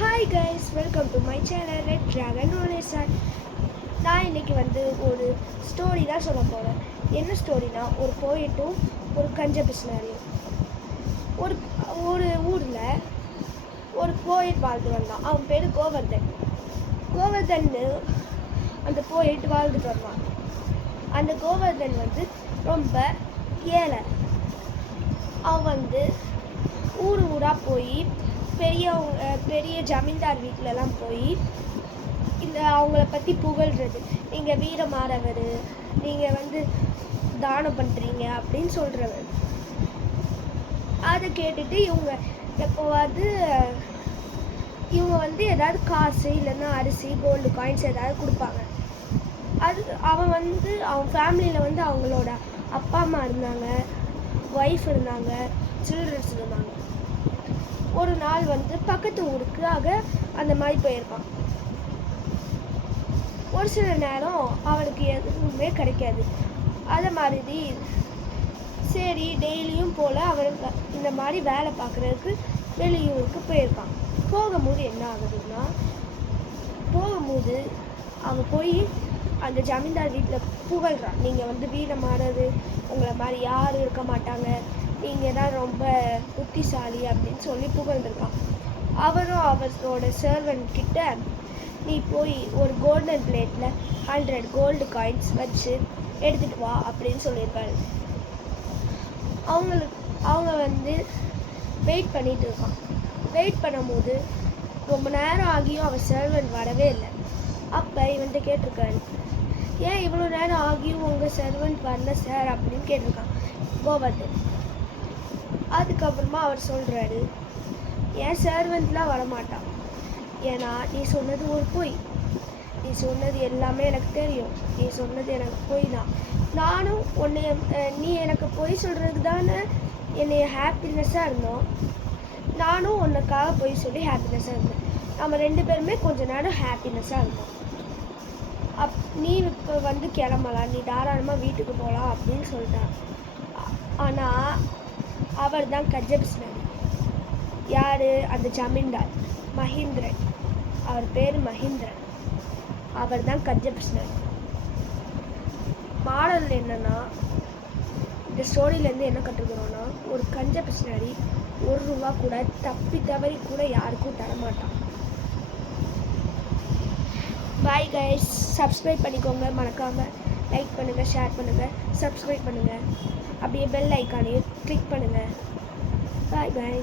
Hi guys, welcome to my channel red dragon relation. நான் இன்றைக்கி ஒரு ஸ்டோரி தான் சொல்ல போகிறேன். என்ன ஸ்டோரினா, ஒரு போயிட்டும் ஒரு கஞ்ச பிஸ்னாரியும். ஒரு ஒரு ஊரில் ஒரு போயிட் வாழ்ந்து வந்தான். அவன் பேர் கோவர்தன். கோவர்தன்னு அந்த போயிட் வாழ்ந்துட்டு வந்தான். அந்த கோவர்தன் ரொம்ப ஏழை. அவன் ஊர் ஊராக போய் பெரிய ஜமீன்தார் வீட்டிலலாம் போய் அவங்கள பற்றி புகழ்கிறது. நீங்கள் வீரமாறவர், நீங்கள் தானம் பண்ணுறீங்க அப்படின்னு சொல்கிறவர். அதை கேட்டுட்டு இவங்க எப்போவாது இவங்க ஏதாவது காசு இல்லைன்னா அரிசி, கோல்டு காயின்ஸ் ஏதாவது கொடுப்பாங்க. அது அவன் அவன் ஃபேமிலியில் அவங்களோட அப்பா அம்மா இருந்தாங்க, ஒய்ஃப் இருந்தாங்க, சில்ட்ரன்ஸ் இருந்தாங்க. ஒரு நாள் பக்கத்து ஊருக்காக அந்த மாதிரி போயிருப்பான். ஒரு சில நேரம் அவனுக்கு எதுவுமே கிடைக்காது. அதை மாதிரி சரி டெய்லியும் போல் அவனுக்கு இந்த மாதிரி வேலை பார்க்குறதுக்கு வெளியூருக்கு போயிருப்பான். போகும்போது என்ன ஆகுதுன்னா, போகும்போது அவன் போய் அந்த ஜமீன்தார் வீட்டில் புகழ்கிறான். நீங்கள் வீரமானது, உங்களை மாதிரி யாரும் இருக்க மாட்டாங்க, நீங்கள் தான் ரொம்ப புத்திசாலி அப்படின்னு சொல்லி புகழ்ந்துருக்கான். அவரும் அவரோட சர்வன்ட் கிட்ட, நீ போய் ஒரு கோல்டன் பிளேட்டில் 100 கோல்டு காயின்ஸ் வச்சு எடுத்துகிட்டு வா அப்படின்னு சொல்லியிருக்காரு. அவங்க வெயிட் பண்ணிட்டு இருக்கான். வெயிட் பண்ணும்போது ரொம்ப நேரம் ஆகியும் அவன் சர்வன்ட் வரவே இல்லை. அப்போ இவன்கிட்ட கேட்டிருக்காரு, ஏன் இவ்வளோ நேரம் ஆகியும் உங்கள் சர்வன்ட் வரல சார் அப்படின்னு கேட்டிருக்கான் கோவர்தன். அதுக்கப்புறமா அவர் சொல்கிறாரு, என் சர்வெண்ட்லாம் வரமாட்டான். ஏன்னா நீ சொன்னது ஒரு பொய். நீ சொன்னது எல்லாமே எனக்கு தெரியும். நீ சொன்னது எனக்கு பொய் தான். நானும் நீ எனக்கு பொய் சொல்கிறதுக்கு தானே என்னைய ஹாப்பினஸ்ஸாக இருந்தோம். நானும் உனக்காக பொய் சொல்லி ஹாப்பினஸ்ஸாக இருந்தேன். நம்ம 2 பேருமே கொஞ்ச நேரம் ஹாப்பினஸ்ஸாக இருந்தோம். நீ இப்போ கிளம்பலாம், நீ தாராளமாக வீட்டுக்கு போகலாம் அப்படின்னு சொல்லிட்டான். ஆனால் அவர் தான் கஞ்ச பிஸ்னாரி. யார்? அந்த ஜமீன்தார் மஹிந்திரன். அவர் பேர் மஹிந்திரன். அவர் தான் கஞ்ச பிஸ்னாரி. மாடல் என்னன்னா, இந்த ஸ்டோரியிலேருந்து என்ன கற்றுக்கிறோன்னா, ஒரு கஞ்ச பிஸ்னாரி 1 ரூபா கூட தப்பி தவறி கூட யாருக்கும் தரமாட்டான். பாய் கைஸ், சப்ஸ்கிரைப் பண்ணிக்கோங்க. மறக்காமல் லைக் பண்ணுங்கள், ஷேர் பண்ணுங்கள், சப்ஸ்கிரைப் பண்ணுங்கள். அப்படியே பெல் ஐக்கானையும் கிளிக் பண்ணுங்கள். பாய் பாய்.